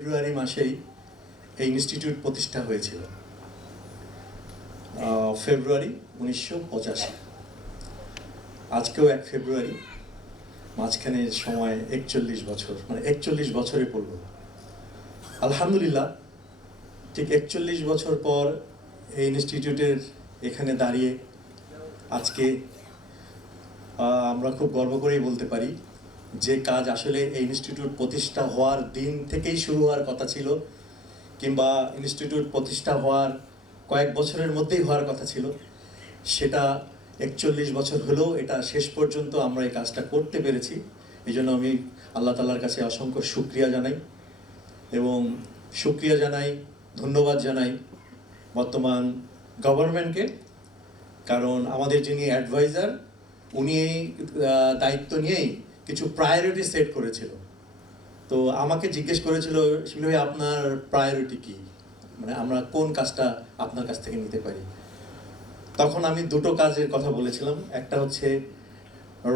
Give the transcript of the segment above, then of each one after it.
ফেব্রুয়ারি মাসেই এই ইনস্টিটিউট প্রতিষ্ঠা হয়েছিল। ফেব্রুয়ারি 1985। আজকেও 1 ফেব্রুয়ারি, মাঝখানে সময় 41 বছর, মানে 41 বছরে পড়ল। আলহামদুলিল্লাহ, ঠিক 41 বছর পর এই ইনস্টিটিউটের এখানে দাঁড়িয়ে আজকে আমরা খুব গর্ব করেই বলতে পারি যে কাজ আসলে এই ইনস্টিটিউট প্রতিষ্ঠা হওয়ার দিন থেকেই শুরু হওয়ার কথা ছিল, কিংবা ইনস্টিটিউট প্রতিষ্ঠা হওয়ার কয়েক বছরের মধ্যেই হওয়ার কথা ছিল, সেটা 41 বছর হলেও এটা শেষ পর্যন্ত আমরা এই কাজটা করতে পেরেছি। এই জন্য আমি আল্লাহ তাআলার কাছে অসংখ্য শুকরিয়া জানাই, এবং শুকরিয়া জানাই, ধন্যবাদ জানাই বর্তমান গভর্নমেন্টকে। কারণ আমাদের যিনি অ্যাডভাইজার, উনি এই দায়িত্ব নিয়েই কিছু প্রায়োরিটি সেট করেছিল। তো আমাকে জিজ্ঞেস করেছিল, শিমুল ভাই আপনার প্রায়োরিটি কী, মানে আমরা কোন কাজটা আপনার কাছ থেকে নিতে পারি। তখন আমি দুটো কাজের কথা বলেছিলাম। একটা হচ্ছে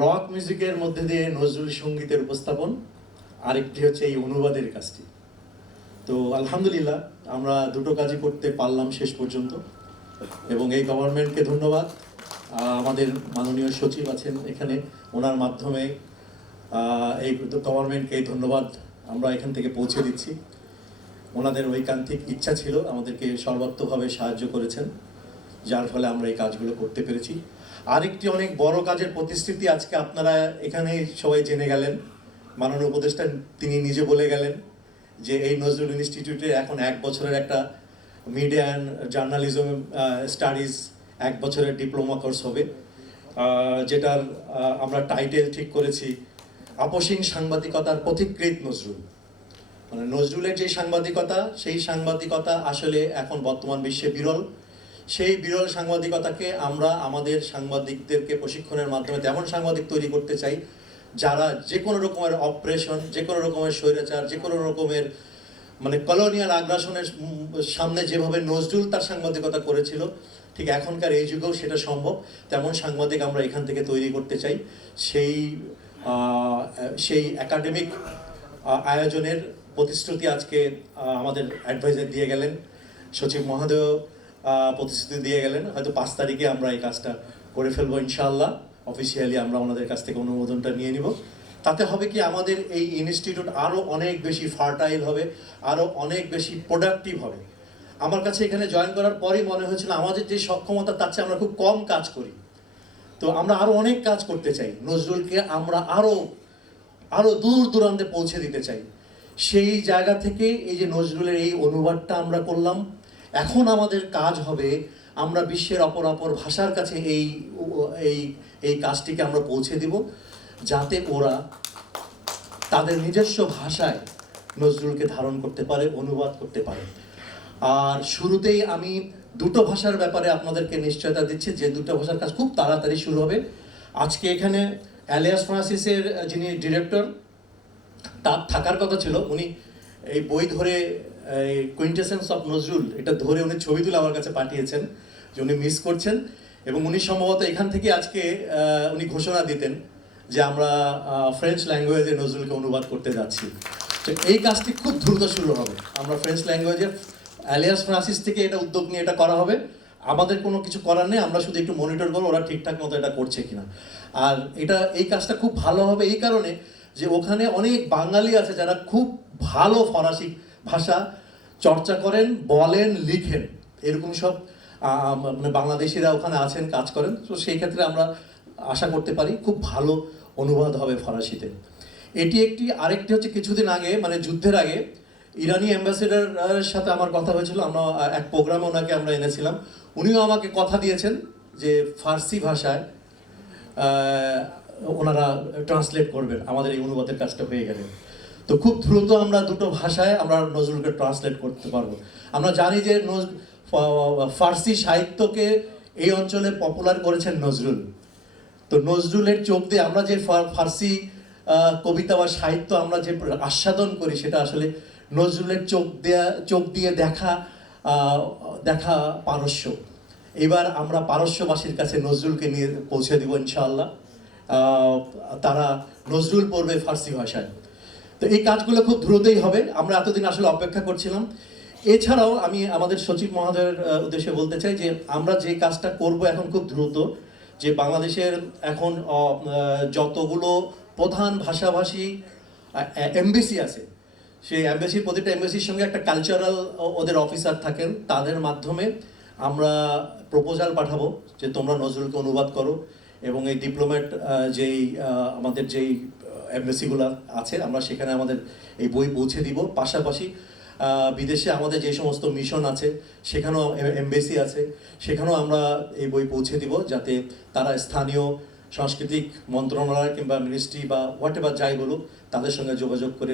রক মিউজিকের মধ্যে দিয়ে নজরুল সঙ্গীতের উপস্থাপন, আরেকটি হচ্ছে এই অনুবাদের কাজটি। তো আলহামদুলিল্লাহ আমরা দুটো কাজই করতে পারলাম শেষ পর্যন্ত, এবং এই গভর্নমেন্টকে ধন্যবাদ। আমাদের মাননীয় সচিব আছেন এখানে, ওনার মাধ্যমে এই গভর্নমেন্টকে এই ধন্যবাদ আমরা এখান থেকে পৌঁছে দিচ্ছি। ওনাদের ঐকান্তিক ইচ্ছা ছিল, আমাদেরকে সর্বাত্মকভাবে সাহায্য করেছেন, যার ফলে আমরা এই কাজগুলো করতে পেরেছি। আরেকটি অনেক বড় কাজের প্রতিশ্রুতি আজকে আপনারা এখানে সবাই জেনে গেলেন। মাননীয় উপদেষ্টা তিনি নিজে বলে গেলেন যে এই নজরুল ইনস্টিটিউটে এখন 1 বছরের একটা মিডিয়া অ্যান্ড জার্নালিজম স্টাডিজ 1 বছরের ডিপ্লোমা কোর্স হবে, যেটার আমরা টাইটেল ঠিক করেছি আপসীন সাংবাদিকতার পথিকৃৎ নজরুল। মানে নজরুলের যে সাংবাদিকতা, সেই সাংবাদিকতা আসলে এখন বর্তমান বিশ্বে বিরল। সেই বিরল সাংবাদিকতাকে আমরা আমাদের সাংবাদিকদেরকে প্রশিক্ষণের মাধ্যমে তেমন সাংবাদিক তৈরি করতে চাই, যারা যে কোনো রকমের অপারেশন, যে কোনো রকমের স্বৈরাচার, যে কোনো রকমের মানে কলোনিয়াল আগ্রাসনের সামনে যেভাবে নজরুল তার সাংবাদিকতা করেছিল, ঠিক এখনকার এই যুগেও সেটা সম্ভব। তেমন সাংবাদিক আমরা এখান থেকে তৈরি করতে চাই। সেই একাডেমিক আয়োজনের প্রতিশ্রুতি আজকে আমাদের অ্যাডভাইজার দিয়ে গেলেন, সচিব মহোদয় প্রতিশ্রুতি দিয়ে গেলেন। হয়তো 5 তারিখে আমরা এই কাজটা করে ফেলবো ইনশাআল্লাহ। অফিসিয়ালি আমরা ওনাদের কাছ থেকে অনুমোদনটা নিয়ে নিব। তাতে হবে কি, আমাদের এই ইনস্টিটিউট আরও অনেক বেশি ফার্টাইল হবে, আরও অনেক বেশি প্রোডাক্টিভ হবে। আমার কাছে এখানে জয়েন করার পরই মনে হয়েছিল আমাদের যে সক্ষমতা তার চেয়ে আমরা খুব কম কাজ করি। তো আমরা আরও অনেক কাজ করতে চাই, নজরুলকে আমরা আরও দূর দূরান্তে পৌঁছে দিতে চাই। সেই জায়গা থেকে এই যে নজরুলের এই অনুবাদটা আমরা করলাম, এখন আমাদের কাজ হবে আমরা বিশ্বের অপর ভাষার কাছে এই এই এই কাজটিকে আমরা পৌঁছে দিব, যাতে ওরা তাদের নিজস্ব ভাষায় নজরুলকে ধারণ করতে পারে, অনুবাদ করতে পারে। আর শুরুতেই আমি দুটো ভাষার ব্যাপারে আপনাদেরকে নিশ্চয়তা দিচ্ছি যে দুটো ভাষার কাজ খুব তাড়াতাড়ি শুরু হবে। আজকে এখানে এলিয়াস ফ্রান্সিসের যিনি ডিরেক্টর, তার থাকার কথা ছিল। উনি এই বই ধরে, এই কুইন্টেসেন্স অফ নজরুল, এটা ধরে উনি ছবি তুলে আমার কাছে পাঠিয়েছেন যে উনি মিস করছেন, এবং উনি সম্ভবত এখান থেকে আজকে উনি ঘোষণা দিতেন যে আমরা ফ্রেঞ্চ ল্যাঙ্গুয়েজে নজরুলকে অনুবাদ করতে যাচ্ছি। তো এই কাজটি খুব দ্রুত শুরু হবে। আমরা ফ্রেঞ্চ ল্যাঙ্গুয়েজে এলিয়াস ফ্রান্সিস থেকে এটা উদ্যোগ নিয়ে এটা করা হবে। আমাদের কোনো কিছু করার নেই, আমরা শুধু একটু মনিটর করবো ওরা ঠিকঠাক মতো এটা করছে কিনা। আর এই কাজটা খুব ভালো হবে এই কারণে যে ওখানে অনেক বাঙালি আছে যারা খুব ভালো ফরাসি ভাষা চর্চা করেন, বলেন, লিখেন, এরকম সব মানে বাংলাদেশিরা ওখানে আছেন, কাজ করেন। তো সেই ক্ষেত্রে আমরা আশা করতে পারি খুব ভালো অনুবাদ হবে ফরাসিতে। এটি একটি। আরেকটি হচ্ছে কিছুদিন আগে, মানে যুদ্ধের আগে, ইরানি অ্যাম্বাসেডারের সাথে আমার কথা হয়েছিল। আমরা এক প্রোগ্রামে ওনাকে আমরা এনেছিলাম। উনিও আমাকে কথা দিয়েছেন যে ফার্সি ভাষায় ওনারা ট্রান্সলেট করবেন আমাদের এই অনুবাদের কাজটা হয়ে গেলে। তো খুব দ্রুত আমরা দুটো ভাষায় আমরা নজরুলকে ট্রান্সলেট করতে পারবো। আমরা জানি যে ফার্সি সাহিত্যকে এই অঞ্চলে পপুলার করেছেন নজরুল। তো নজরুলের চোখ দিয়ে আমরা যে ফার্সি কবিতা বা সাহিত্য আমরা যে আস্বাদন করি, সেটা আসলে নজরুলের চোখ দিয়ে দেখা পারস্য। এবার আমরা পারস্যবাসীর কাছে নজরুলকে নিয়ে পৌঁছে দিব ইনশাআল্লাহ। তারা নজরুল পড়বে ফার্সি ভাষায়। তো এই কাজগুলো খুব দ্রুতই হবে, আমরা এতদিন আসলে অপেক্ষা করছিলাম। এছাড়াও আমি আমাদের সচিব মহোদয়ের উদ্দেশ্যে বলতে চাই যে আমরা যে কাজটা করব এখন খুব দ্রুত, যে বাংলাদেশের এখন যতগুলো প্রধান ভাষাভাষী এমবেসি আছে, সেই এমবেসির প্রতিটা এমবেসির সঙ্গে একটা কালচারাল ওদের অফিসার থাকেন, তাদের মাধ্যমে আমরা প্রপোজাল পাঠাবো যে তোমরা নজরুলকে অনুবাদ করো, এবং এই ডিপ্লোম্যাট যেই আমাদের যেই এমবেসিগুলো আছে আমরা সেখানে আমাদের এই বই পৌঁছে দিব। পাশাপাশি বিদেশে আমাদের যে সমস্ত মিশন আছে, সেখানেও এমবেসি আছে, সেখানেও আমরা এই বই পৌঁছে দিব, যাতে তারা স্থানীয় সাংস্কৃতিক মন্ত্রণালয় কিংবা মিনিস্ট্রি বা হোয়াট এভার যাই বলুক, তাদের সঙ্গে যোগাযোগ করে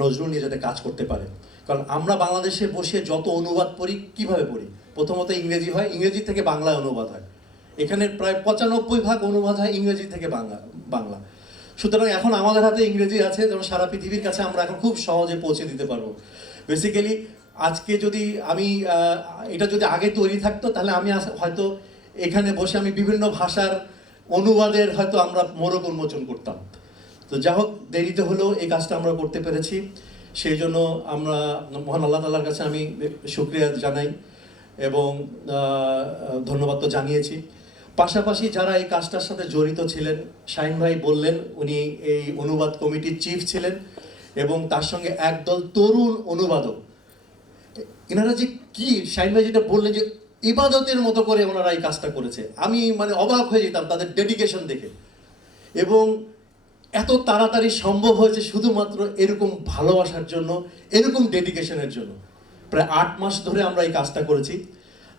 নজরুল নিয়ে যাতে কাজ করতে পারে। কারণ আমরা বাংলাদেশে বসে যত অনুবাদ পড়ি, কিভাবে পড়ি? প্রথমত ইংরেজি হয়, ইংরেজি থেকে বাংলায় অনুবাদ হয়। এখানে প্রায় 95% অনুবাদ হয় ইংরেজি থেকে বাংলা। সুতরাং এখন আমাদের হাতে ইংরেজি আছে, যেমন সারা পৃথিবীর কাছে আমরা এখন খুব সহজে পৌঁছে দিতে পারবো। বেসিক্যালি আজকে যদি আমি এটা যদি আগে তৈরি থাকতো, তাহলে আমি হয়তো এখানে বসে আমি বিভিন্ন ভাষার অনুবাদের হয়তো আমরা মোড়ক উন্মোচন করতাম। তো যাই হোক, দেরিতে হলেও এই কাজটা আমরা করতে পেরেছি, সেই জন্য আমরা মহান আল্লাহ তাআলার কাছে আমি শুকরিয়া জানাই এবং ধন্যবাদ তো জানিয়েছি। পাশাপাশি যারা এই কাজটার সাথে জড়িত ছিলেন, শাহিন ভাই বললেন উনি এই অনুবাদ কমিটির চিফ ছিলেন, এবং তার সঙ্গে একদল তরুণ অনুবাদক। এনারা যে কি, শাহিন ভাই যেটা বললেন যে ইবাদতের মতো করে ওনারা এই কাজটা করেছে, আমি মানে অবাক হয়ে যেতাম তাদের ডেডিকেশন দেখে। এবং এত তাড়াতাড়ি সম্ভব হয়েছে শুধুমাত্র এরকম ভালোবাসার জন্য, এরকম ডেডিকেশনের জন্য। প্রায় 8 মাস ধরে আমরা এই কাজটা করেছি।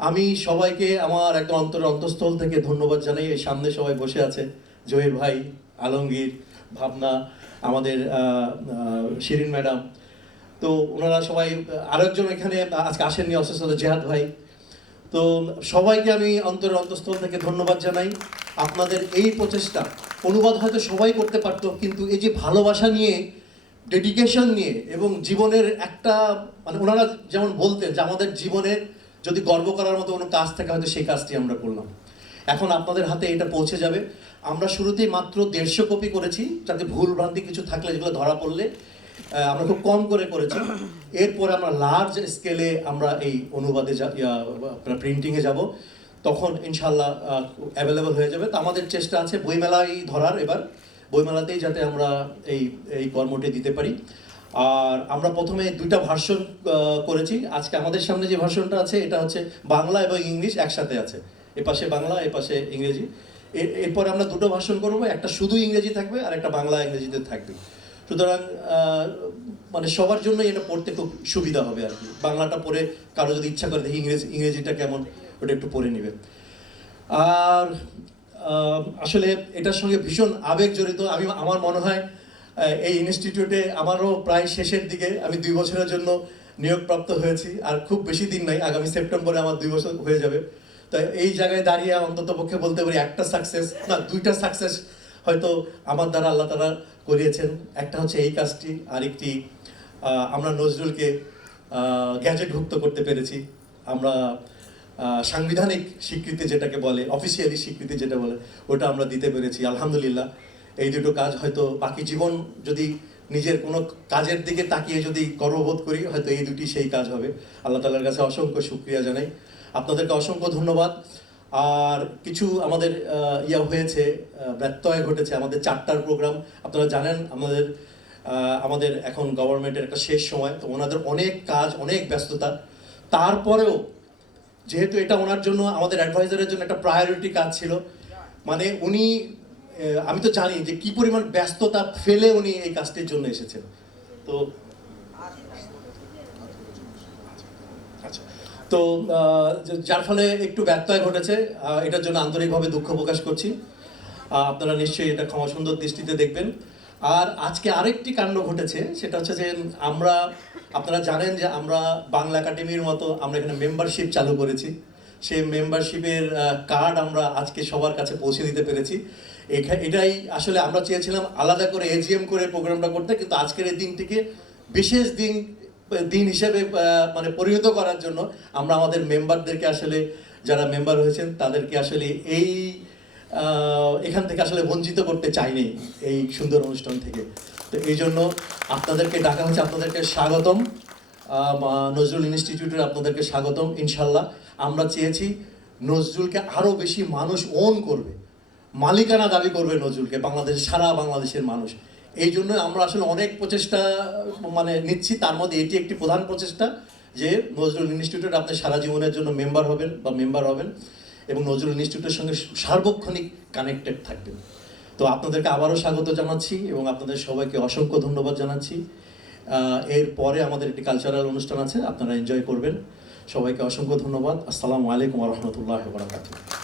আমি সবাইকে আমার একদম অন্তঃস্থল থেকে ধন্যবাদ জানাই। এই সামনে সবাই বসে আছে, জহির ভাই, আলমগীর, ভাবনা, আমাদের শিরিন ম্যাডাম, তো ওনারা সবাই, আরেকজন এখানে আজকে আসেননি অসুস্থ, জেহাদ ভাই। তো সবাইকে আমি অন্তঃস্থল থেকে ধন্যবাদ জানাই। আপনাদের এই প্রচেষ্টা, অনুবাদ হয়তো সবাই করতে পারতো, কিন্তু এই যে ভালোবাসা নিয়ে, ডেডিকেশন নিয়ে, এবং জীবনের একটা মানে ওনারা যেমন বলতেন যে আমাদের জীবনের যদি গর্ব করার মতো কোনো কাজ থাকে, হয়তো সেই কাজটি আমরা করলাম। এখন আপনাদের হাতে এটা পৌঁছে যাবে। আমরা শুরুতেই মাত্র 150 কপি করেছি, যাতে ভুল ভ্রান্তি কিছু থাকলে যেগুলো ধরা পড়লে আমরা খুব কম করে করেছি। এরপরে আমরা লার্জ স্কেলে আমরা এই অনুবাদে প্রিন্টিংয়ে যাব, তখন ইনশাল্লাহ অ্যাভেলেবল হয়ে যাবে। তো আমাদের চেষ্টা আছে বইমেলায় ধরার, এবার বইমেলাতেই যাতে আমরা এই কর্মটি দিতে পারি। আর আমরা প্রথমে 2টা ভার্সন করেছি। আজকে আমাদের সামনে যে ভার্সনটা আছে, এটা হচ্ছে বাংলা এবং ইংলিশ একসাথে আছে, এপাশে বাংলা এপাশে ইংরেজি। এরপরে আমরা 2টো ভার্সন করবো, একটা শুধু ইংরেজি থাকবে আর একটা বাংলা ইংরেজিতে থাকবে। সুতরাং মানে সবার জন্য এটা পড়তে খুব সুবিধা হবে আর কি। বাংলাটা পড়ে কারো যদি ইচ্ছা করে দেখি ইংরেজিটা কেমন, ওটা একটু পড়ে নেবে। আর আসলে এটার সঙ্গে ভীষণ আবেগ জড়িত। আমার মনে হয় এই ইনস্টিটিউটে আমারও প্রায় শেষের দিকে, আমি 2 বছরের জন্য নিয়োগপ্রাপ্ত হয়েছি, আর খুব বেশি দিন নাই, আগামী সেপ্টেম্বরে আমার 2 বছর হয়ে যাবে। তাই এই জায়গায় দাঁড়িয়ে অন্তত পক্ষে বলতে পারি একটা সাকসেস না, 2টা সাকসেস হয়তো আমার দ্বারা আল্লাহ তাআলা করিয়েছেন। একটা হচ্ছে এই কাজটি, আরেকটি আমরা নজরুলকে গ্যাজেটভুক্ত করতে পেরেছি। আমরা সাংবিধানিক স্বীকৃতি যেটাকে বলে, অফিসিয়ালি স্বীকৃতি যেটা বলে, ওটা আমরা দিতে পেরেছি আলহামদুলিল্লাহ। এই 2টো কাজ হয়তো বাকি জীবন যদি নিজের কোনো কাজের দিকে তাকিয়ে যদি গর্ববোধ করি, হয়তো এই 2টি সেই কাজ হবে। আল্লাহ তাআলার কাছে অসংখ্য শুকরিয়া জানাই, আপনাদেরকে অসংখ্য ধন্যবাদ। আর কিছু আমাদের হয়েছে, ব্যত্যয় ঘটেছে। আমাদের 4টার প্রোগ্রাম, আপনারা জানেন আমাদের এখন গভর্নমেন্টের একটা শেষ সময়, তো ওনাদের অনেক কাজ, অনেক ব্যস্ততা। তারপরেও যেহেতু এটা ওনার জন্য, আমাদের অ্যাডভাইজারের জন্য একটা প্রায়োরিটি কাজ ছিল, মানে উনি, আমি তো জানি যে কি পরিমাণ ব্যস্ততা ফেলে উনি এই কাজটির জন্য এসেছেন। তো তো যার ফলে একটু ব্যত্যয় ঘটেছে, এটার জন্য আন্তরিকভাবে দুঃখ প্রকাশ করছি। আপনারা নিশ্চয়ই এটা ক্ষমা সুন্দর দৃষ্টিতে দেখবেন। আর আজকে আরেকটি কাণ্ড ঘটেছে, সেটা হচ্ছে যে আপনারা জানেন যে আমরা বাংলা একাডেমির মতো আমরা এখানে মেম্বারশিপ চালু করেছি। সেই মেম্বারশিপের কার্ড আমরা আজকে সবার কাছে পৌঁছে দিতে পেরেছি। এটাই আসলে আমরা চেয়েছিলাম আলাদা করে এজিএম করে প্রোগ্রামটা করতে, কিন্তু আজকের এই দিনটিকে বিশেষ দিন হিসেবে মানে পরিণত করার জন্য আমরা আমাদের মেম্বারদেরকে আসলে, যারা মেম্বার হয়েছেন তাদেরকে আসলে এখান থেকে আসলে বঞ্চিত করতে চাইনি, এই সুন্দর অনুষ্ঠান থেকে। তো এই জন্য আপনাদেরকে ডাকা হচ্ছে, আপনাদেরকে স্বাগতম। নজরুল ইনস্টিটিউটের আপনাদেরকে স্বাগতম। ইনশাল্লাহ আমরা চেয়েছি নজরুলকে আরও বেশি মানুষ ওন করবে, মালিকানা দাবি করবে নজরুলকে, সারা বাংলাদেশের মানুষ। এই জন্য আমরা আসলে অনেক প্রচেষ্টা নিচ্ছি, তার মধ্যে এটি একটি প্রধান প্রচেষ্টা যে নজরুল ইনস্টিটিউটের আপনি সারা জীবনের জন্য মেম্বার হবেন এবং নজরুল ইনস্টিটিউটের সঙ্গে সার্বক্ষণিক কানেক্টেড থাকবেন। তো আপনাদেরকে আবারও স্বাগত জানাচ্ছি এবং আপনাদের সবাইকে অসংখ্য ধন্যবাদ জানাচ্ছি। এরপরে আমাদের একটি কালচারাল অনুষ্ঠান আছে, আপনারা এনজয় করবেন। সবাইকে অসংখ্য ধন্যবাদ। আসসালামু আলাইকুম ওয়া রাহমাতুল্লাহি ওয়া বারাকাতুহু।